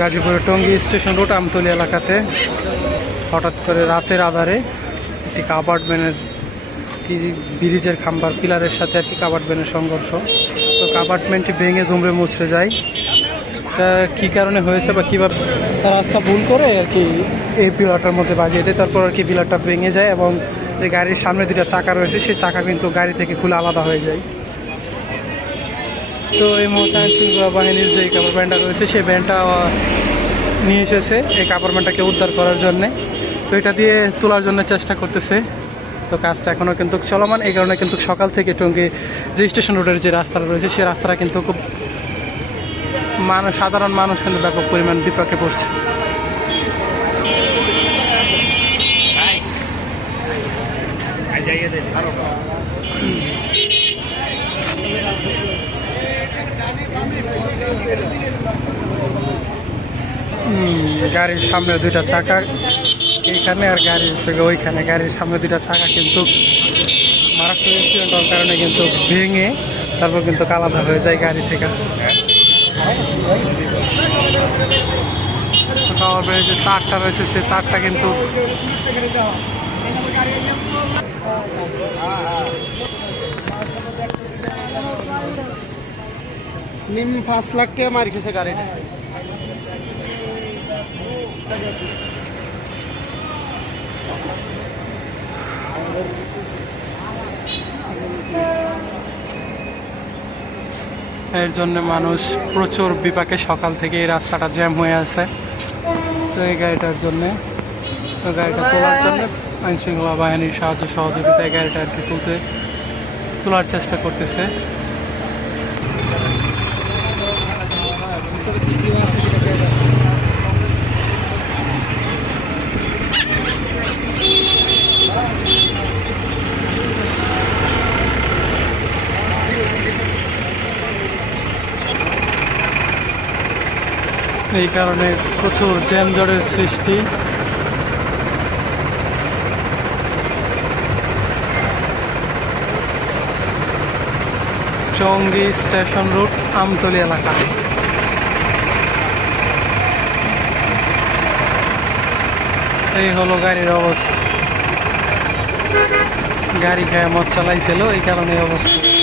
গাজীপুরের Tongi station road Amtali এলাকাতে হঠাৎ করে রাতের আধারে একটি কাবার্ডম্যানের ব্রিজের খাম্বার পিলারের সাথে আর কি কাবার্ডম্যানের সংঘর্ষ। তো কাবার্ডম্যানটি ভেঙে দুমড়ে মুচড়ে যায়। এটা কী কারণে হয়েছে বা কীভাবে তার রাস্তা ভুল করে আর কি এই পিলারটার মধ্যে বাজিয়ে দেয়, তারপর আর কি পিলারটা ভেঙে যায় এবং যে গাড়ির সামনে দুটা চাকা রয়েছে সেই চাকা কিন্তু গাড়ি থেকে খুলে আলাদা হয়ে যায়। তো এই মুহূর্তে আইনশৃঙ্খলা বাহিনীর যে কাপড় ব্যান্ডটা রয়েছে সেই ব্যান্ডটা নিয়ে এসেছে এই কাপড় ব্যান্ডটাকে উদ্ধার করার জন্যে। তো এটা দিয়ে তোলার জন্য চেষ্টা করতেছে। তো কাজটা এখনও কিন্তু চলমান, এই কারণে কিন্তু সকাল থেকে টঙ্গী যে স্টেশন রোডের যে রাস্তাটা রয়েছে সেই রাস্তাটা কিন্তু খুব সাধারণ মানুষ কিন্তু ব্যাপক পরিমাণ বিপাকে পড়ছে। গাড়ির সামনে দুইটা চাকা এইখানে আর গাড়ি ওইখানে, গাড়ির সামনে দুইটা চাকা কিন্তু মারাত্মক অ্যাক্সিডেন্ট হওয়ার কারণে কিন্তু ভেঙে তারপর কিন্তু আলাদা হয়ে যায় গাড়ি থেকে। যে তারটা রয়েছে সেই তারটা কিন্তু নিম 5 লাখ টাকা মার খেয়েছে গাড়িটা। এর জন্য মানুষ প্রচুর বিপাকে, সকাল থেকে এই রাস্তাটা জ্যাম হয়ে আছে। তো এই গাড়িটার জন্যে, তো গাড়িটা তোলার জন্য আইনশৃঙ্খলা বাহিনীর সাহায্য সহযোগিতায় গাড়িটা আর কি তোলার চেষ্টা করতেছে। এই কারণে প্রচুর যানজটের সৃষ্টি। টঙ্গী স্টেশন রোড আমতলী এলাকা। এই হলো গাড়ির অবস্থা। গাড়ি গায়ে মদ চালাইছিল, এই কারণে অবস্থা।